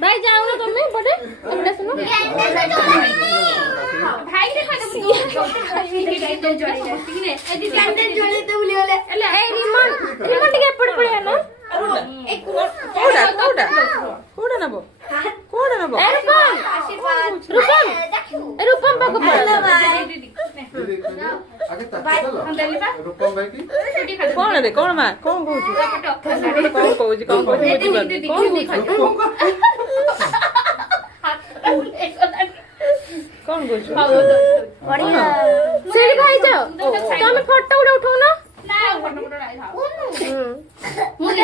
भाई जाओ ना तुम बड़े तुमने सुनो भाई देखो रिमोट के पड़ पड़े ना कोड़ा कोड़ा कोड़ा ना बो कोड़ा ना बो रूपम रूपम बाको पड़ा आगे तक चलो रूपम भाई की कौन रे कौन मां कौन कहू कौन कहू कौन कौन कहू बढ़िया सेरी भाई जाओ तुम फोटो उठाओ ना ମୁଁ